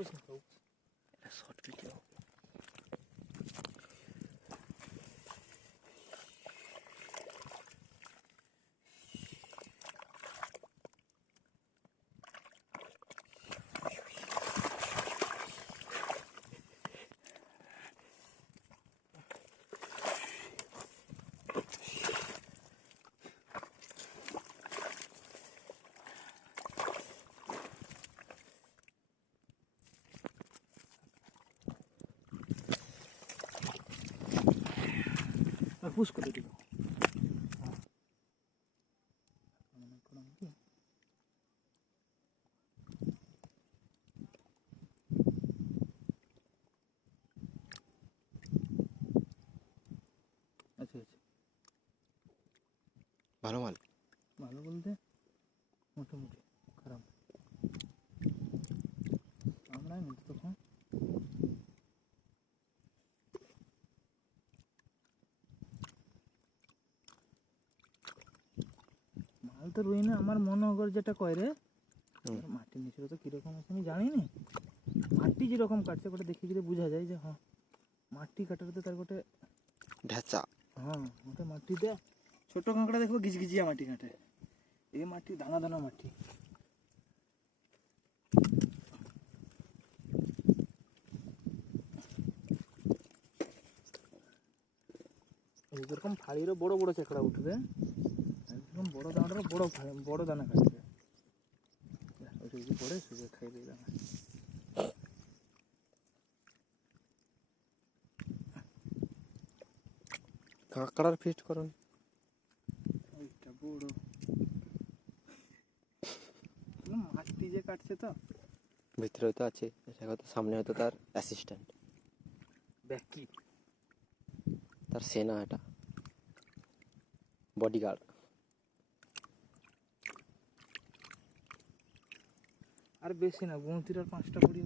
বসে খাও short video push করে দিল আচ্ছা আচ্ছা ভালো মাল ভালো বলতে মোটামুটি খারাপ আমরা নিতে তখন মাল তো রুই না আমার মনোহর যেটা কয় রে মাটির নিচে তো কিরকম আছে আমি জানি না মাটি যেরকম কাটছে ওটা দেখে গেলে বোঝা যায় যে হ্যাঁ মাটি কাটাতে তার গোটে ঢেঁচা হ্যাঁ ওটা মাটিতে ছোট কাঁকড়া দেখো ঘিচঘিচিয়া মাটি কাটে এই মাটি দানা দানা মাটি যেরকম ফাড়িরও বড় বড় চেকড়া উঠবে একদম বড় দানাটারও বড় দানা কাটবে ওইটা যদি পড়ে শুধু খাই দিয়ে দানা কাঁকড়ার ফিস্ট করুন ওইটা বড় মাটি যে কাটছে তো ভিতরে হয়তো আছে এটা হয়তো সামনে হয়তো তার অ্যাসিস্ট্যান্ট ব্যাকি তার সেনা এটা বডিগার্ড আর বেশি না 32 আর 5টা পড়ি